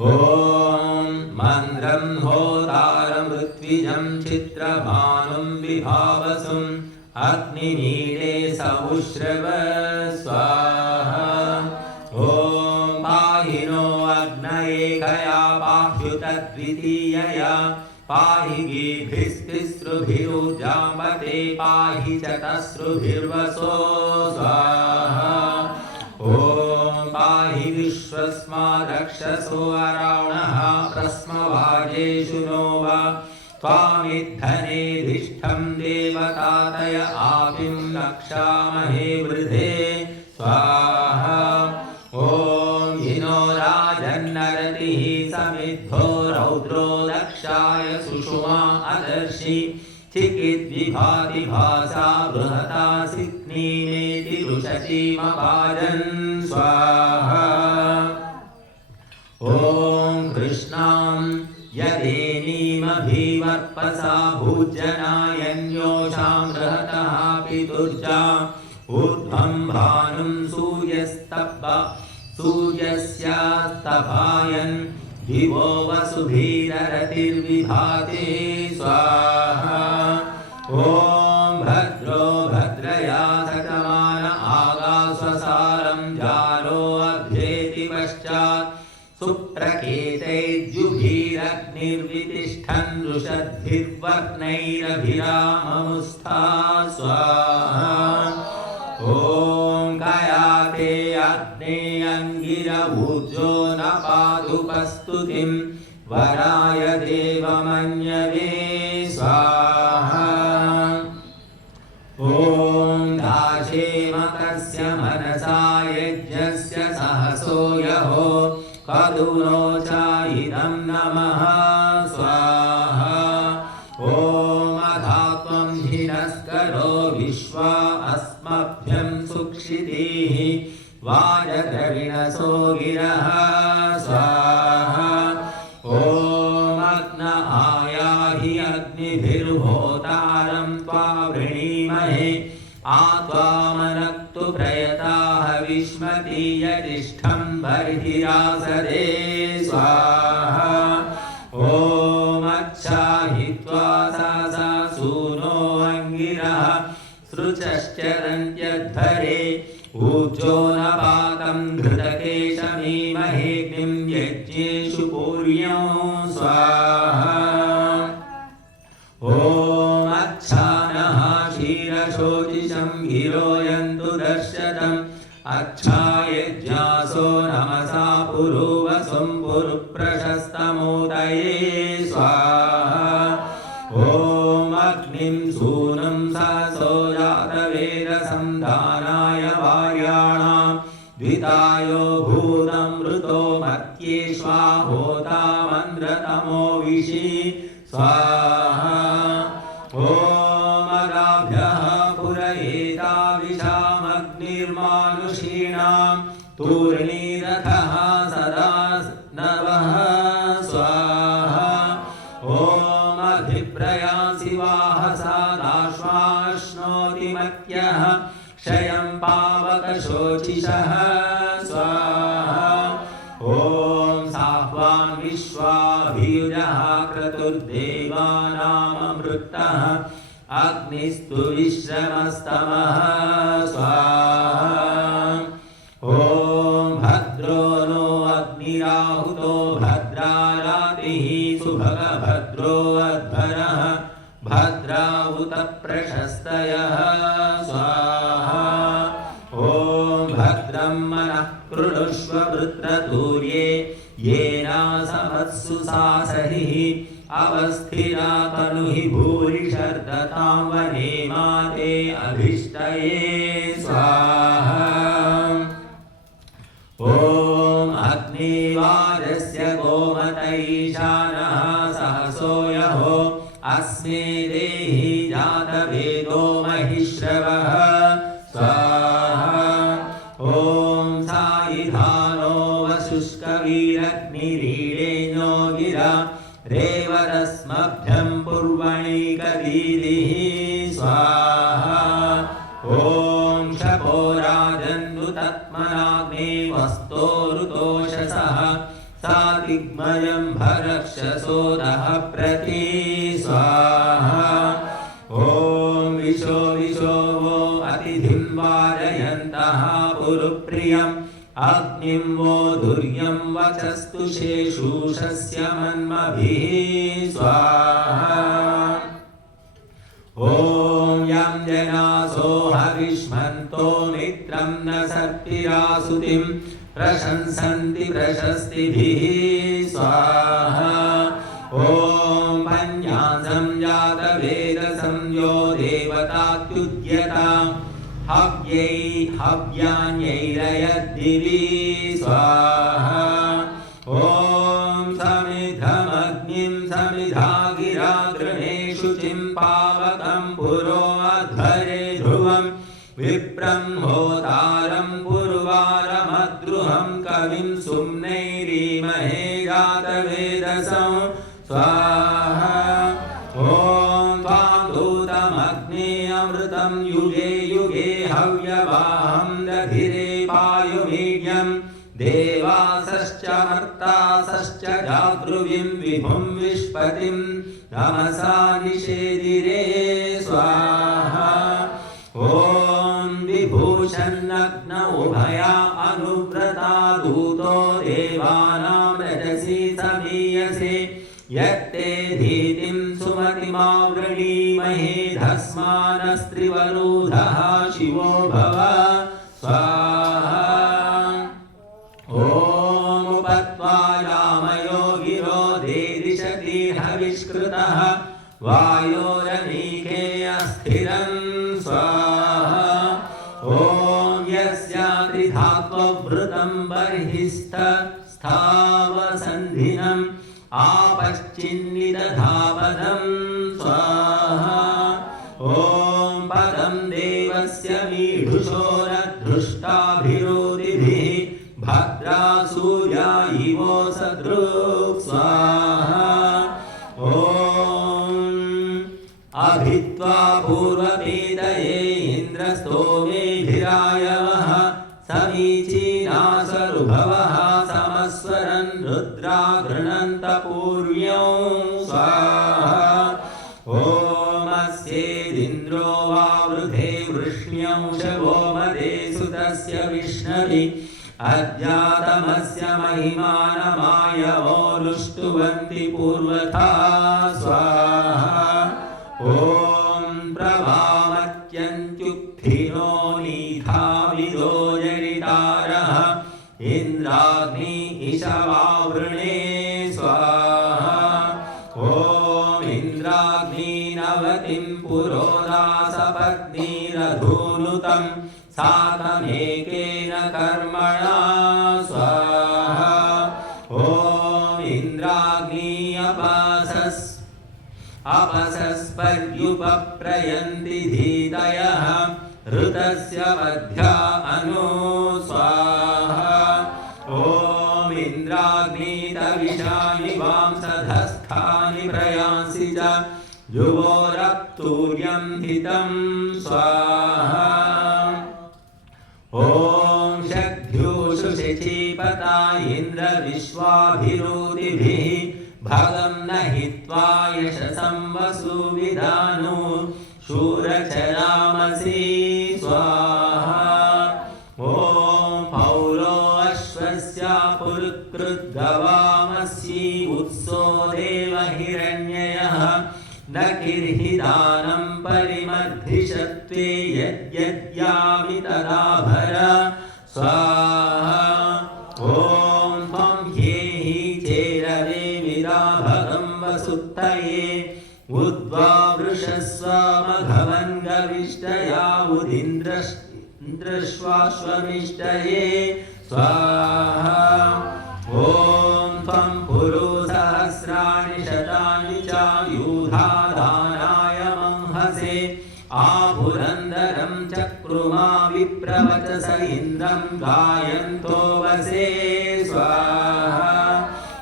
ॐ मन्द्रं होतारमृत्विजं चित्रभानुं विभावसुम् अग्निमीडे समुश्रव स्वाहा ॐ पाहि नो अग्नयेकया पाह्युतद्वितीयया पाहि गीभिस्तिसृभिरुजापते पाहि च तसृभिर्वसो स्वाहा ॐ पाहि विश्वस्मारक्षसो अरावणः प्रस्मभाजेषु नो वा त्वामिद्धनेधिष्ठं देवतातय आपिं रक्षामहे वृधे। स्वाहा। ॐ हिनो राजन्नरतिः समिद्धो रौद्रो दक्षाय सुषुमा अदर्शि। चिकिद्विभाति भासा बृहता सिक्नीमेति रुचचीमपाजन् स्वाहा यदेनीमभिवर्पसा भूजनायन्योषां बृहतः पितुर्जा ऊर्ध्वं भानुं सूर्यस्तप सूर्यस्यास्तपायन् दिवो वसुभिररतिर्विभाते स्वाहा ॐ रुषद्भिर्वर्णैरभिराममुस्था स्वाहा ॐ कयाते अग्ने अङ्गिरभुजो न पादुपस्तुतिं वराय सुक्षितिः वाजद्रविणसो गिरः स्वाहा ॐ अग्न आयाहि अग्निभिर्होतारं त्वा वृणीमहे आत्वामनक्तु प्रयताः विश्मति यदिष्ठं बर्हिरासदे स्वाहा अच्छा अच्छायध्यासो नमसा पुरो विश्वाभियुजः क्रतुर्देवानाममृतः अग्निस्तु विश्रमस्तमः स्वाहा मनः कृणुष्व वृत्रतूर्ये येनासमत्सु सासहिः अवस्थिरा तनुहि भूरिशर्दतां वने माते अभिष्टये स्वाहा। ॐ अग्निवाजस्य गोमतैशानः सहसो यहो। अस्मे देहि जातवेदो महिश्रवः। स्वाहा। ॐ विशो विशो वो अतिथिं अग्निं वो दुर्यं वचस्तु शेषूषस्य मन्मभिः स्वाहा। ॐ यं जनासो हविष्मन्तो मित्रं न सत्तिरासुतिं प्रशंसन्ति प्रशस्तिभिः स्वाहा। हव्यान्यैरयद्दिवि स्वाहा ॐ समिधमग्निं समिधा गिरा गृहेषु चिम्पावकं पुरो अध्वरे ध्रुवं विप्रं होतारं पुर्वारमद्रुहं कविं सुम्नैरीमहे विभुं विष्पतिं नमसा निषेदिरे स्वाहा। ॐ विभूषन्नग्न उभया अनुव्रता दूतो देवानां रजसि समीयसे। यत्ते धीतिं सुमतिमावृणीमहे धस्मानस्त्रिवरूधः शिवो भव। स्वाहा। हविष्कृतः वायोरनीके अस्थिरं स्वाहा। ॐ यस्यात्रिधात्वभृतं बर्हिस्थ स्थावसन्धिनम् आपश्चिन्निदधापदं स्वाहा। ॐ पदं देवस्य मीढुषो न ॐ वावृधे वृष्ण्यंशवो मदे सुतस्य विष्णवि अध्यातमस्य महिमानमायवोलुष्टुवन्ति पूर्वथा स्वाहा ॐ प्रभामत्यन्त्युत्थिनो नीथाविदो जनितारः इन्द्राग्नि इशवावृणे स्वाहा ॐ इन्द्राग्निनवतिं पुरोदासपत्नीरधूनुतं साकमेकेन कर्मणा स्वाहा। ॐ इन्द्राग्नि अपसस् अपसस्पर्युपप्रयन्ति धीतयः ऋतस्य मध्या अनु स्वाहा। ॐ वांसधस्थानि प्रयांसि च युवोरक्तूर्यं हितं स्वाहा ॐ शक्ध्यूषु शचीपता इन्द्रविश्वाभिरोधिभिः भगं न हित्वा यशसं वसुविधानो शूरचरामसि स्वाहा परिमर्धिषत्वे यद्यद्यामि तदा भर स्वाहा ॐ त्वं ह्येहि चेरवे विदाभगं वसुत्तये उद्वा वृषस्वामघवन् गविष्टया उदिन्द्रश्वाश्वमिष्टये स्वाहा ॐ विप्रवचस इन्द्रं गायन्तो वसे स्वाहा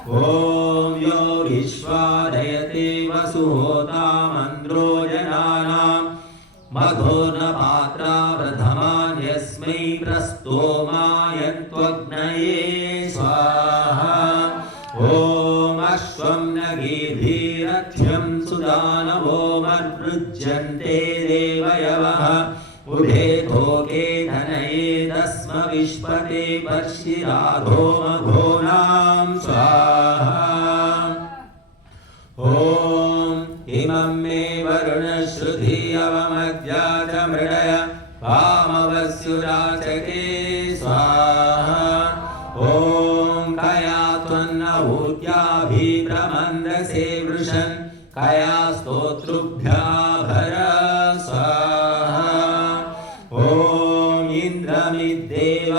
ॐ यो विश्वादयते वसुहोतामन्द्रो जनानां मघोर्नपात्रा धनयेदस्म विश्वते पर्षिराधो मघोनां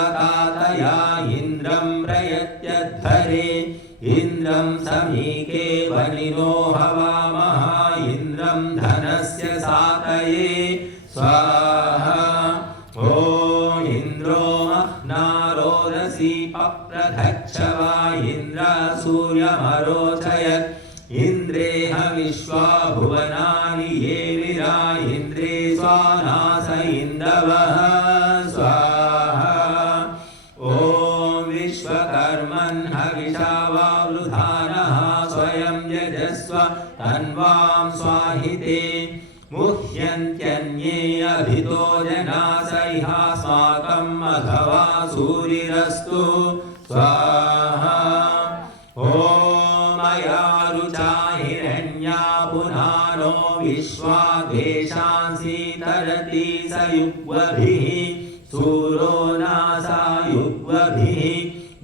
इन्द्रमिद्देवतातया इन्द्रं प्रयत्यध्वरे इन्द्रं समीके वनिनो हवामः इन्द्रं धनस्य सातये स्वाहा ॐ इन्द्रो नारोदसी पप्रधक्ष वा इन्द्र सूर्यमरोचयत् इन्द्रेह विश्वा भुवनानि ये विरा इन्द्रे स्वानास स्वाहा। ॐ मया रुचा हिरण्या पुनानो विश्वा तरति स युग्वभिः सूरो नासा युग्वभिः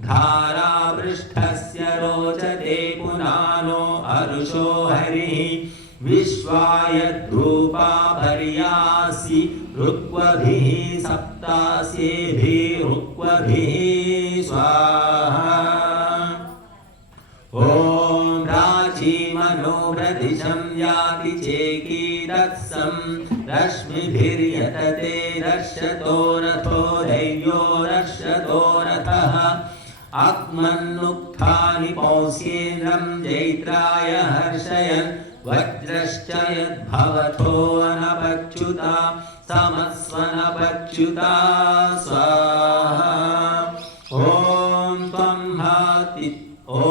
धारापृष्ठस्य रोचते पुनानो अरुषो हरिः। ऋक्वभिः सप्तास्येभिः ऋक्वभिः स्वाहा ॐ राची मनोरदिशं याति चेकीदत्सं रश्मिभिर्यतते रक्षतो रथो दैव्यो रक्षतो रथः आत्मन्नुक्थानि पौंस्येन्द्रं जैत्राय हर्षयन् वज्रश्च यद्भवथो अनपच्युता समस्वनपच्युता स्वाहा ॐ त्वं हाति ॐ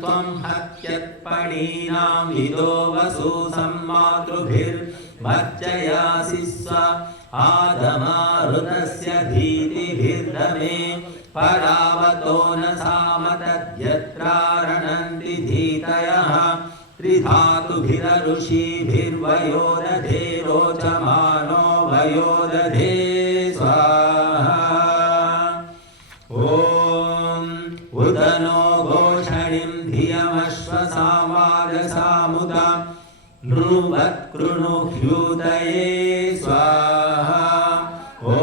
त्वं हत्यत्पणीनां विदो वसु सम्मातृभिर्मर्जयासि स्व आदमारुतस्य सामतद्यत्रारणन्ति धीतयः त्रिधातुभिरऋषिभिर्वयोरधे रोचमानो वयोरधे स्वाहा ॐ उदनो घोषणिं धियमश्वसामादसामुदा नृवत्कृणुह्यूतये स्वाहा ॐ